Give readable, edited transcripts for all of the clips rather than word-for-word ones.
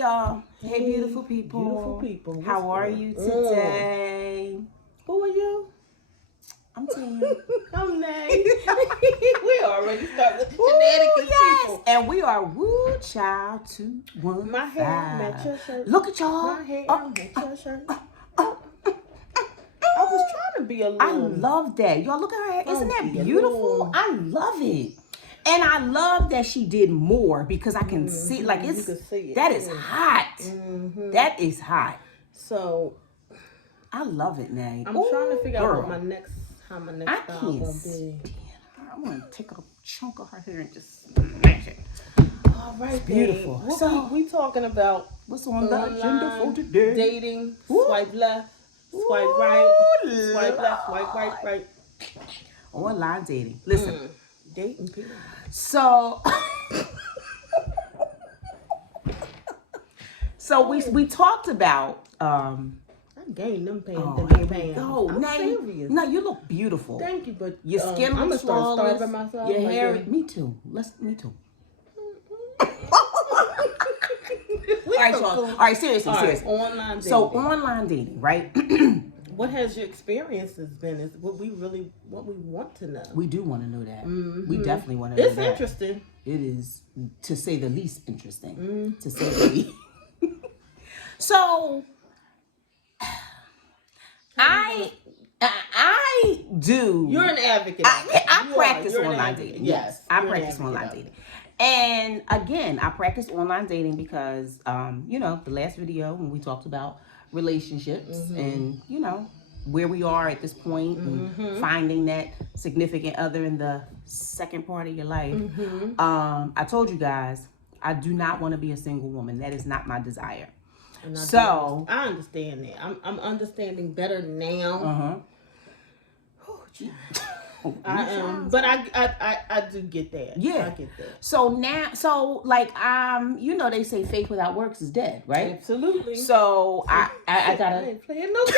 y'all. Hey, beautiful people. Beautiful people. How are you today? Who are you? I'm Tam. I'm Nay. We already started with the shenanigans, people. And we are Woo Child 215. My hair match your shirt. Look at y'all. My hair match your shirt. I was trying to be a little... I love that. Y'all look at her hair. Isn't that beautiful? I love it. And I love that she did more because I can see, like, it's, you can see it. That is hot. That is hot. So, I love it, Nay. I'm trying to figure out what how my next style gonna be. I want to take a chunk of her hair and just smash it. All right, it's beautiful. What so, we talking about? What's on the agenda for today? Dating, swipe left, swipe right, swipe left, swipe right. Online dating. Listen. Dating people. So we talked about I gained them pants. No, you look beautiful. Thank you, but your skin looks flawless. Myself your hair, me too. Me too. All right, seriously. Online dating. So online dating, right? What has your experiences been? Is what we want to know. We do want to know that. We definitely want to know that. It's interesting. It is, to say the least, interesting. To say the least. So, I do. You're an advocate. I practice online dating. Yes, I practice online dating. And again, I practice online dating because, the last video when we talked about relationships and, where we are at this point and finding that significant other in the second part of your life. I told you guys, I do not want to be a single woman. That is not my desire. So I understand that. I'm understanding better now. I am, but I do get that. Yeah, I get that. So now, they say faith without works is dead, right? Absolutely. So I gotta. I ain't playing no game.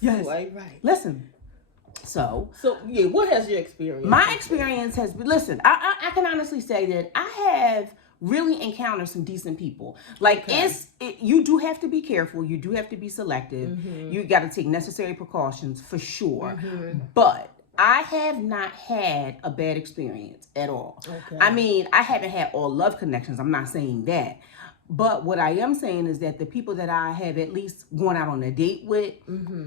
Yes. Right. Listen. So yeah, what has your experience? My experience has been. Listen, I can honestly say that I have really encountered some decent people. Like you do have to be careful. You do have to be selective. You got to take necessary precautions for sure. But I have not had a bad experience at all. Okay. I mean, I haven't had all love connections. I'm not saying that. But what I am saying is that the people that I have at least gone out on a date with,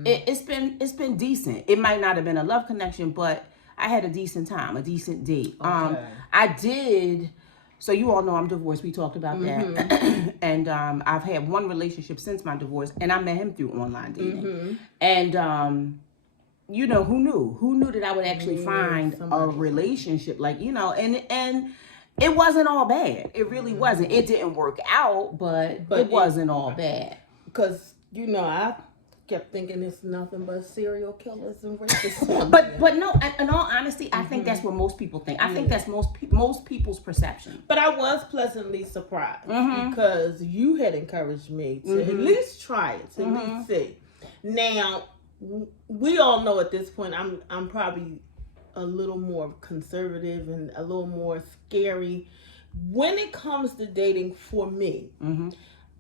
it's been decent. It might not have been a love connection, but I had a decent time, a decent date. Okay. I did. So you all know I'm divorced. We talked about that. And I've had one relationship since my divorce, and I met him through online dating. And who knew? Who knew that I would actually find a relationship and it wasn't all bad. It really wasn't. It didn't work out, but it wasn't all bad. Because, I kept thinking it's nothing but serial killers and rapists. but no, in all honesty, I think that's what most people think. I think that's most people's perception. But I was pleasantly surprised because you had encouraged me to at least try it, to at least see. Now, we all know at this point I'm probably a little more conservative and a little more scary when it comes to dating. For me,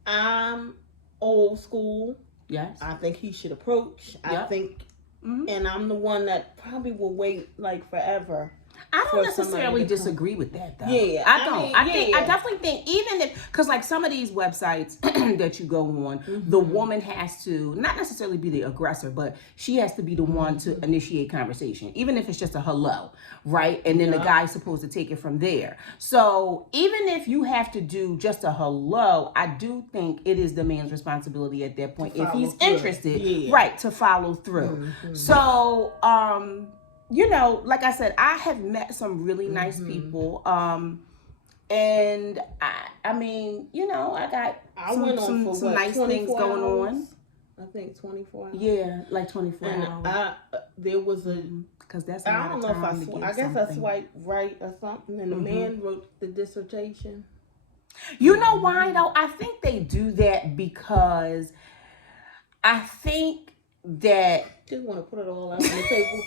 I'm old school. Yes, I think he should approach. Yep. I think, and I'm the one that probably will wait like forever. I don't necessarily disagree with that, though. Yeah, I don't. I definitely think even if, because like some of these websites that you go on, the woman has to not necessarily be the aggressor, but she has to be the one to initiate conversation, even if it's just a hello, right? And then the guy's supposed to take it from there. So even if you have to do just a hello, I do think it is the man's responsibility at that point, if he's interested, right, to follow through. So, like I said, I have met some really nice people. And I mean, I got some nice things going on. I think 24 hours. Yeah, like 24 hours. There was a, because that's I don't know if I guess I swiped right or something, and the man wrote the dissertation. You know why though? I think they do that because I think that just want to put it all out on the table.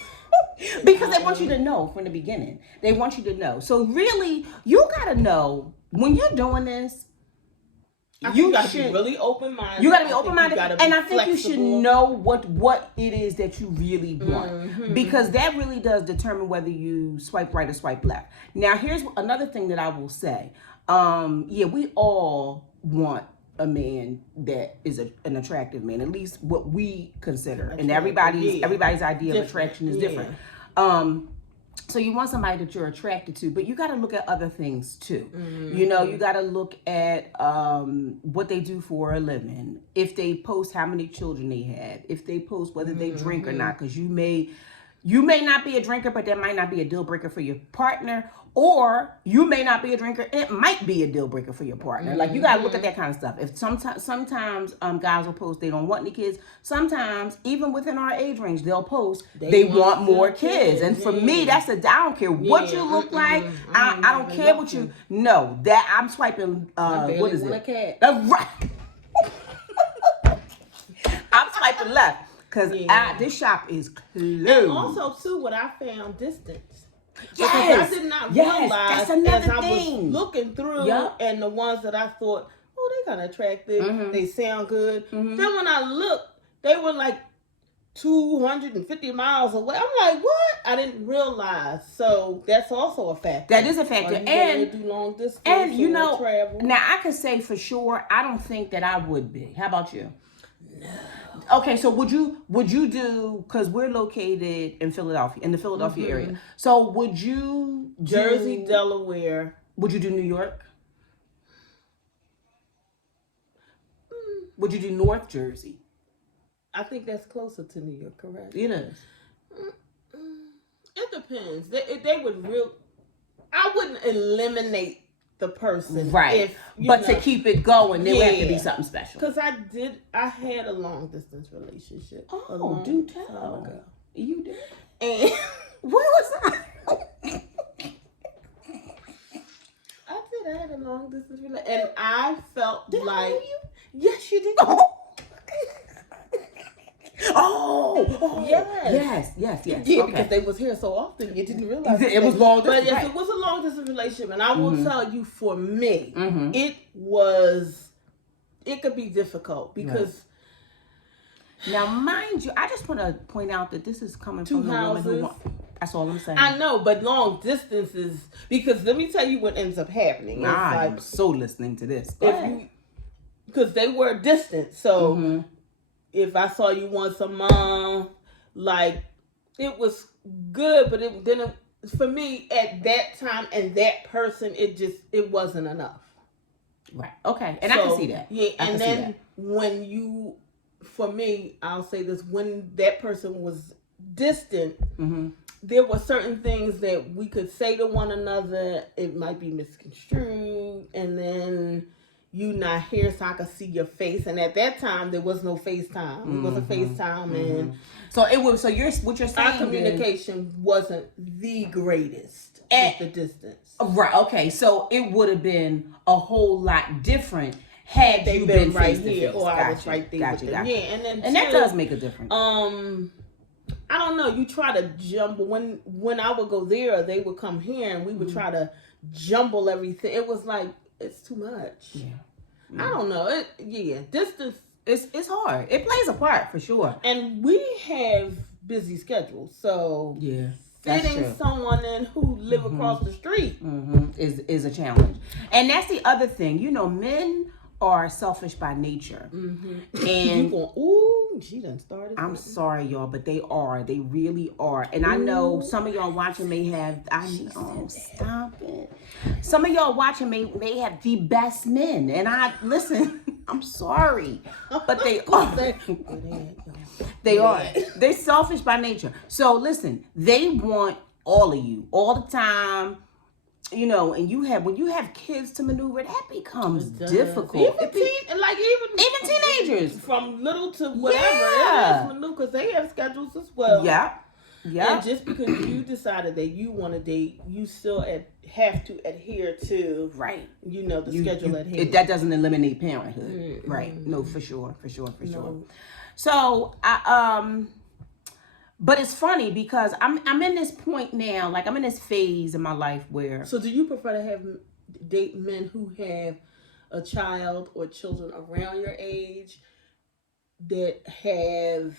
Because they want you to know from the beginning. They want you to know. So really, you gotta know when you're doing this. You gotta be really open-minded. You gotta be open-minded, and I think you should know what it is that you really want, because that really does determine whether you swipe right or swipe left. Now, here's another thing that I will say. We all want a man that is an attractive man, at least what we consider, and everybody's idea of attraction is different. So you want somebody that you're attracted to, but you got to look at other things too. You know, you got to look at what they do for a living. If they post how many children they have, if they post whether they drink or not, because you may not be a drinker, but that might not be a deal breaker for your partner. Or you may not be a drinker, and it might be a deal breaker for your partner. Like, you gotta look at that kind of stuff. If sometimes guys will post they don't want any kids. Sometimes, even within our age range, they'll post they want more kids. And for me, I don't care what you look like. I don't care what you. No, that I'm swiping. What is it? Right. I'm swiping left because this shop is closed. And also, too, what I found, distance. Yes. Because I did not realize that's another as thing. I was looking through, and the ones that I thought, oh, they kind of attractive, they sound good. Then when I looked, they were like 250 miles away. I'm like, what? I didn't realize. So that's also a factor. That is a factor. And do long distance, and you know, travel. Now I can say for sure, I don't think that I would be. How about you? No. Okay, so would you do, because we're located in Philadelphia, in the Philadelphia area. So would you Jersey, Delaware. Would you do New York? Would you do North Jersey? I think that's closer to New York, correct? It is. It depends. They would I wouldn't eliminate the person, right? But to keep it going, there would have to be something special. Because I had a long distance relationship. Oh, do tell. You did. And what was that? I had a long distance relationship, and I felt did like I know you? Yes, you did. Yes. Yeah, okay. because they was here so often, you didn't realize it was long distance. But yes, it was a long distance relationship, and I will tell you, for me, it could be difficult because. Now, mind you, I just want to point out that this is coming from the woman who wants. That's all I'm saying. I know, but long distances, because let me tell you what ends up happening. I'm so listening to this. Because they were distant, so if I saw you once a month, like, it was good, but for me at that time and that person, it wasn't enough. Right. Okay. And I can see that. Yeah. And then for me, I'll say this: when that person was distant, there were certain things that we could say to one another. It might be misconstrued, and then you not here, so I could see your face. And at that time, there was no FaceTime. It wasn't FaceTime, and so it was. So what you're saying? Our communication wasn't the greatest at the distance. Right. Okay. So it would have been a whole lot different had they you been right face to here, face. or I was right there with them. Gotcha. Yeah, and that does make a difference. I don't know. You try to jumble when I would go there, they would come here, and we would try to jumble everything. It was like it's too much. Yeah. I don't know. Distance. It's hard. It plays a part for sure. And we have busy schedules, so fitting someone in who live across the street is a challenge. And that's the other thing. You know, men are selfish by nature. And you going, ooh, she done started. I'm sorry, y'all, but they are. They really are. And I know some of y'all watching may have. Stop it. Some of y'all watching may have the best men, and listen. I'm sorry, but they are. They are. They're selfish by nature. So listen, they want all of you all the time. You know, and when you have kids to maneuver, that becomes difficult. Even teenagers, from little to whatever, it is maneuver, because they have schedules as well. Yeah. And just because you decided that you want to date, you still have to adhere to the schedule at hand. That doesn't eliminate parenthood, right? No, for sure. So But it's funny because I'm in this point now, like I'm in this phase in my life where. So do you prefer to date men who have a child or children around your age that have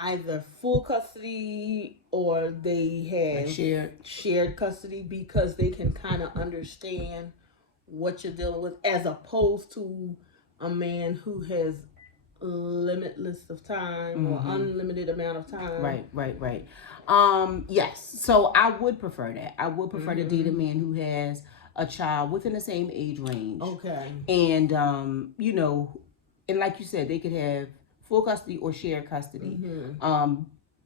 either full custody or they have like shared custody, because they can kind of understand what you're dealing with, as opposed to a man who has limitless of time or unlimited amount of time? Right. Yes. So I would prefer that. I would prefer to date a man who has a child within the same age range. Okay. And and like you said, they could have full custody or shared custody.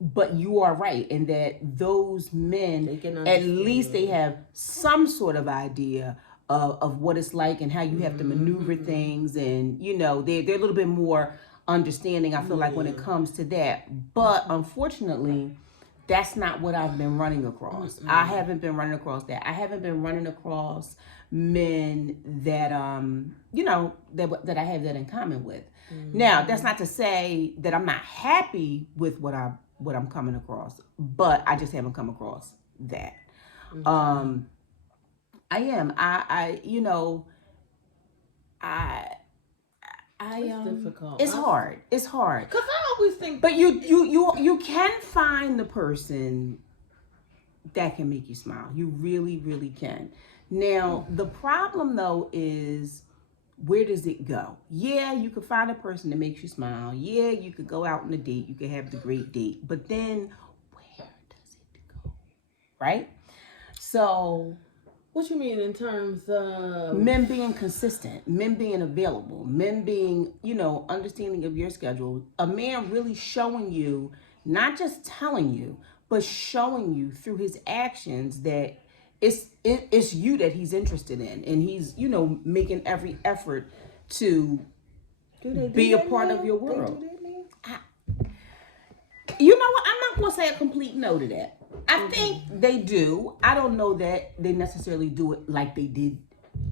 But you are right in that those men, at least they have some sort of idea of what it's like and how you have to maneuver things, and they're a little bit more understanding, I feel like, when it comes to that. But unfortunately, that's not what I've been running across. I haven't been running across that. I haven't been running across men that that I have that in common with. Now, that's not to say that I'm not happy with what I'm coming across, but I just haven't come across that. I am. It's difficult. It's hard. It's hard. Because I always think, but you can find the person that can make you smile. You really, really can. Now, the problem though is, where does it go? Yeah, you could find a person that makes you smile. Yeah, you could go out on a date. You could have the great date. But then, where does it go? Right? So, what you mean in terms of men being consistent, men being available, men being, understanding of your schedule, a man really showing you, not just telling you, but showing you through his actions that it's you that he's interested in, and he's, making every effort to be a part of your world. You know what? I'm not going to say a complete no to that. I think they do. I don't know that they necessarily do it like they did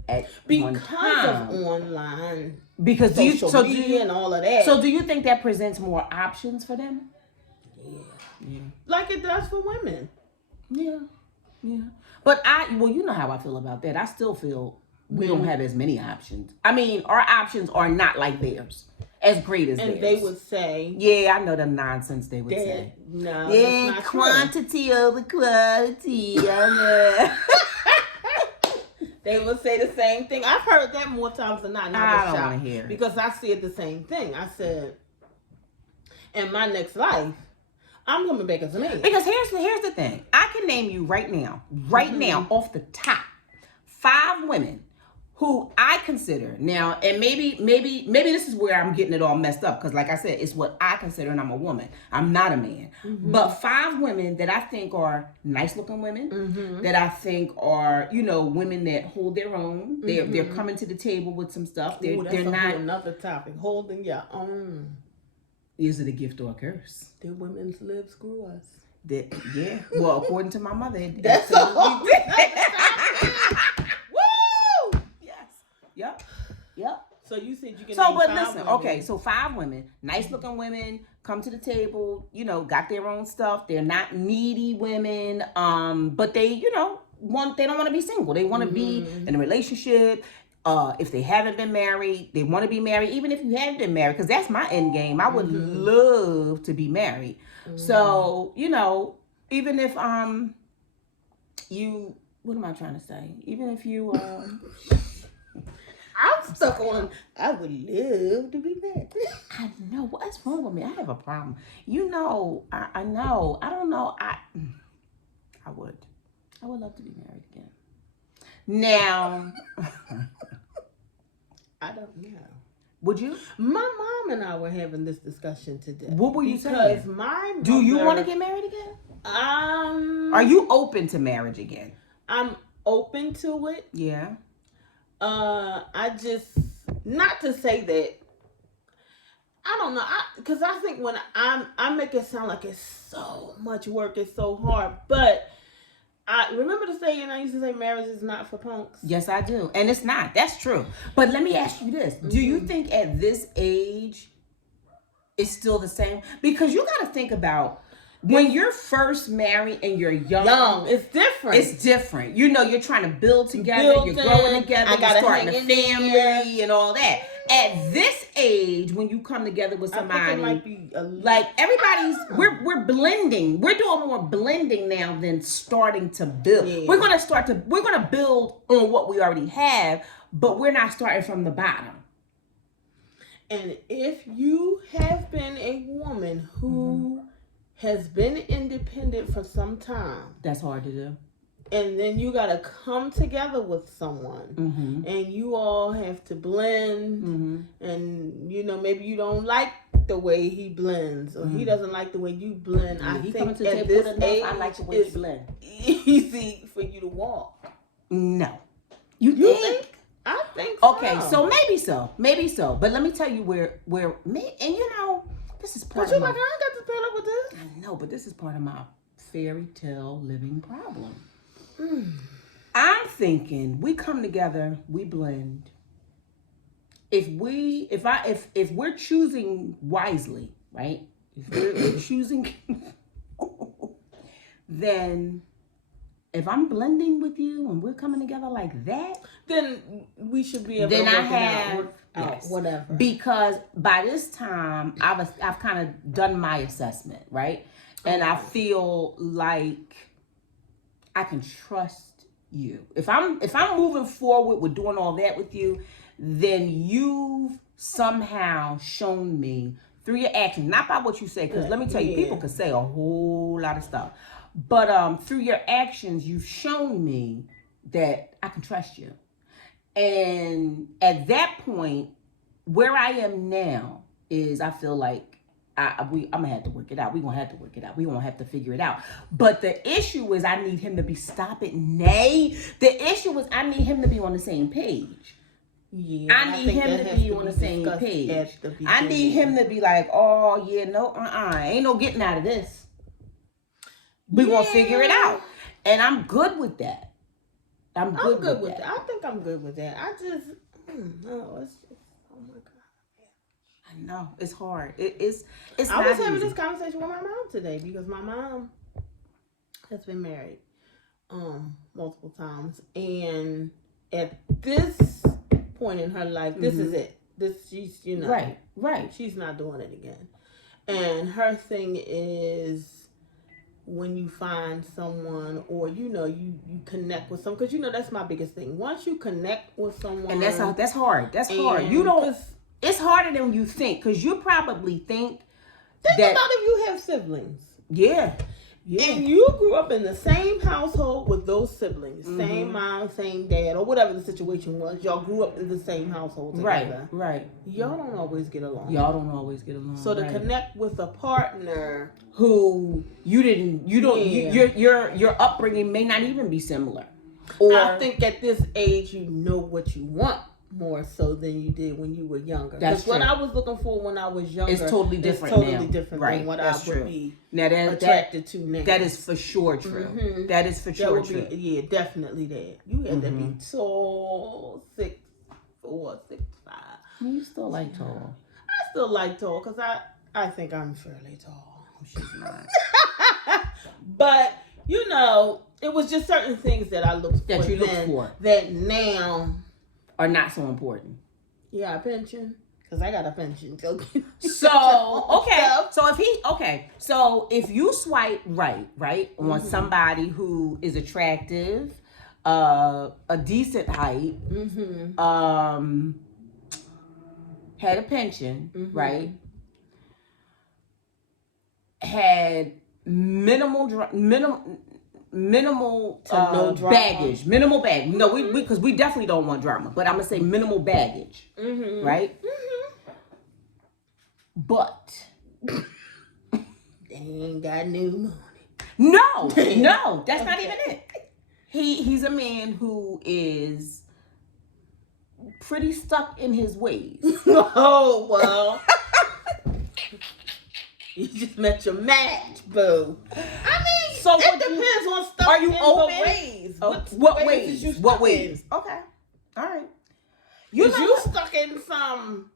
at one time. Because of online, because social media and all of that. So do you think that presents more options for them? Yeah. Like it does for women. Yeah. But you know how I feel about that. I still feel we don't have as many options. I mean, our options are not like theirs, as great as theirs. And they would say, yeah, I know the nonsense they would say. No, yeah, that's not quantity over quality. I know. They would say the same thing. I've heard that more times than not. I don't want to hear it. Because I said the same thing. I said, in my next life, I'm coming back as a man. Because here's the thing. I can name you right now, off the top, 5 women who I consider now, and maybe this is where I'm getting it all messed up, because like I said, it's what I consider, and I'm a woman. I'm not a man. But 5 women that I think are nice looking women, that I think are, women that hold their own. They're coming to the table with some stuff. They're not another topic. Holding your own. Is it a gift or a curse? Did women's lips grew us? Yeah. Well, according to my mother, that's all. Woo! Yes. Yep. So you said you can. So, but listen, women. Okay. So 5 women, nice looking women, come to the table. Got their own stuff. They're not needy women. But they, they don't want to be single. They want to be in a relationship. If they haven't been married, they want to be married. Even if you haven't been married, because that's my end game. I would love to be married. So, even if you, what am I trying to say? Even if you I'm stuck on, I would love to be married. I know. What's wrong with me? I have a problem. I know. I don't know. I would love to be married again. Now, I don't know. Would you? My mom and I were having this discussion today. What were you saying? Because my mother, do you want to get married again? Are you open to marriage again? I'm open to it. Yeah. I just, not to say that, I don't know, because I think when I make it sound like it's so much work, it's so hard, but I remember the saying I used to say, marriage is not for punks. Yes, I do. And it's not. That's true. But let me ask you this. Do you think at this age it's still the same? Because you got to think about When you're first married and you're young, it's different. It's different. You know, you're trying to build together, you're growing together, you're starting a family and all that. At this age, when you come together with somebody, might be like everybody's, we're blending. We're doing more blending now than starting to build. Yeah. We're gonna build on what we already have, but we're not starting from the bottom. And if you have been a woman who has been independent for some time, that's hard to do. And then you got to come together with someone, and you all have to blend, and you know, maybe you don't like the way he blends, or he doesn't like the way you blend. Yeah, I think at this age, I like the way you blend. Easy for you to walk. No, you think? I think so. Okay, so maybe so. But let me tell you where me, and you know, this is part. But you're like, I ain't got to put up with this. I know, but this is part of my fairy tale living problem. I'm thinking we come together, we blend. If we're choosing wisely, right? If we're choosing, then if I'm blending with you and we're coming together like that, then we should be able to work it out, whatever. Because by this time, I've kind of done my assessment, right? And I feel like I can trust you. If I'm moving forward with doing all that with you, then you've somehow shown me through your actions, not by what you say, because let me tell you, people can say a whole lot of stuff, but through your actions, you've shown me that I can trust you. And at that point, where I am now is I feel like I'm gonna have to work it out. We're gonna have to work it out. We're gonna have to figure it out. But the issue is I need him to be The issue is I need him to be on the same page. Yeah, I need him to be on the same page. I need him to be like, oh yeah, no, ain't no getting out of this. We're gonna figure it out. And I'm good with that. I'm good with that. I think I'm good with that. I just no, it's just, oh my God. I know it's hard. It's. I was having this conversation with my mom today because my mom has been married multiple times, and at this point in her life, this is it. She's right. She's not doing it again, and her thing is when you find someone, or you connect with someone, because that's my biggest thing. Once you connect with someone, and that's hard. That's hard. You don't. It's harder than you think, because you probably think about if you have siblings. Yeah. And you grew up in the same household with those siblings, same mom, same dad, or whatever the situation was. Y'all grew up in the same household together. Right. Y'all don't always get along. So to connect with a partner who your upbringing may not even be similar. Or I think at this age you know what you want more so than you did when you were younger. That's what I was looking for when I was younger. It's totally different than what I would be attracted to now. That is for sure true. That is for sure true. Yeah, definitely that. You had to be tall, 6'4", 6'5". You still like tall? I still like tall because I think I'm fairly tall. She's not. But it was just certain things that I looked for that now are not so important. Yeah, a pension. Because I got a pension. So if you swipe right, on somebody who is attractive, a decent height, had a pension, right? Had minimal baggage. Minimal baggage. No, we because we definitely don't want drama. But I'm gonna say minimal baggage, right? But they ain't got new money. No, that's not even it. He's a man who is pretty stuck in his ways. Oh well. You just met your match, boo. I mean, so it depends on stuff. Are you open? Ways. What ways? What ways? Okay. All right. You stuck in some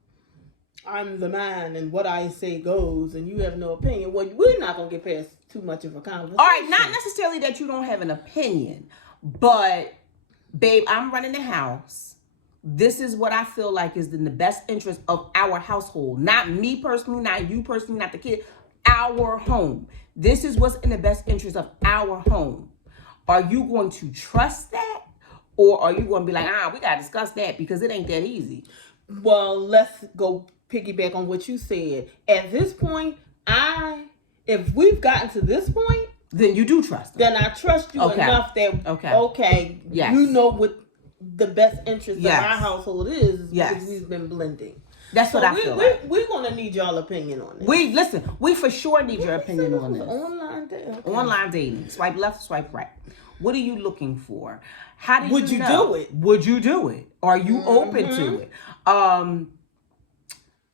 I'm the man and what I say goes and you have no opinion. Well, we're not going to get past too much of a conversation. All right, not necessarily that you don't have an opinion, but babe, I'm running the house. This is what I feel like is in the best interest of our household. Not me personally, not you personally, not the kid. Our home. This is what's in the best interest of our home. Are you going to trust that? Or are you going to be like, we got to discuss that because it ain't that easy? Well, let's go piggyback on what you said. At this point, if we've gotten to this point, then you do trust them. Then I trust you enough that yes. you know what the best interest of our household is because we've been blending. That's what I feel like. We're gonna need y'all opinion on this. We for sure need your opinion on this. Online dating. Okay. Online dating. Swipe left, swipe right. What are you looking for? How do you Would you know? do it? Would you do it? Are you open to it?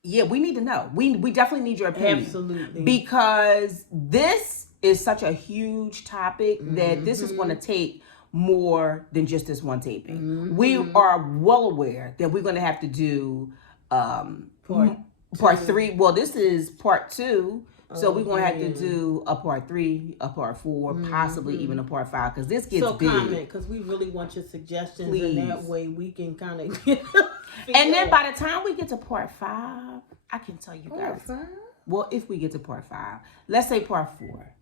Yeah, we need to know. We definitely need your opinion. Absolutely. Because this is such a huge topic that this is going to take more than just this one taping. We are well aware that we're going to have to do part 3. Well, this is part 2. So we're going to have to do a part 3, a part 4, possibly even a part 5 because this gets big. So comment because we really want your suggestions. Please. And that way we can kind of get and then by the time we get to part 5, I can tell you guys. Part 5? Well, if we get to part 5, let's say part 4,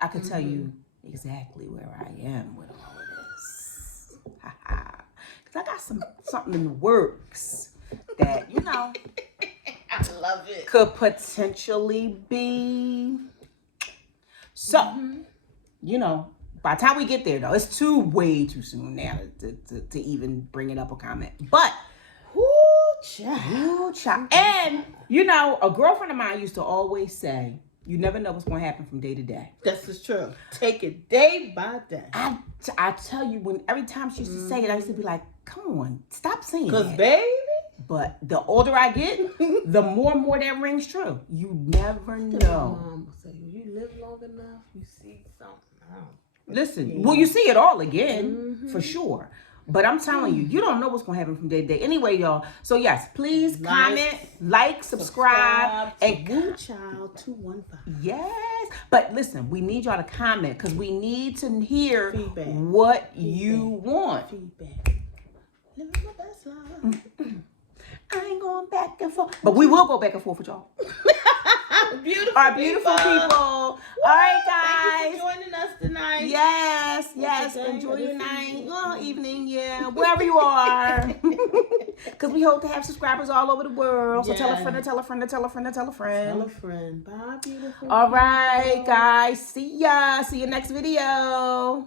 I can tell you exactly where I am with all of this. Because I got something in the works that, I love it. Could potentially be. So, by the time we get there, though, it's way too soon now to even bring it up or comment. But, child. And, a girlfriend of mine used to always say, you never know what's going to happen from day to day. This is true. Take it day by day. I tell you, every time she used to say it, I used to be like, come on, stop saying that. Because, baby. But the older I get, the more and more that rings true. You never know. Mom will say, you live long enough, you see something. Listen, well, you see it all again, for sure. But I'm telling you, you don't know what's going to happen from day to day. Anyway, y'all. So, yes, please comment, subscribe and Chile215. Yes. But listen, we need y'all to comment because we need to hear feedback. You want. Feedback. Living my best life. I ain't going back and forth. But we will go back and forth with y'all. Our beautiful people. All right, guys. Thank you for joining us tonight. Yes. Enjoy your night. Evening, wherever you are. Because we hope to have subscribers all over the world. So tell a friend to tell a friend to tell a friend to tell a friend. Tell a friend. Bye, beautiful. All right, guys. See ya. See you next video.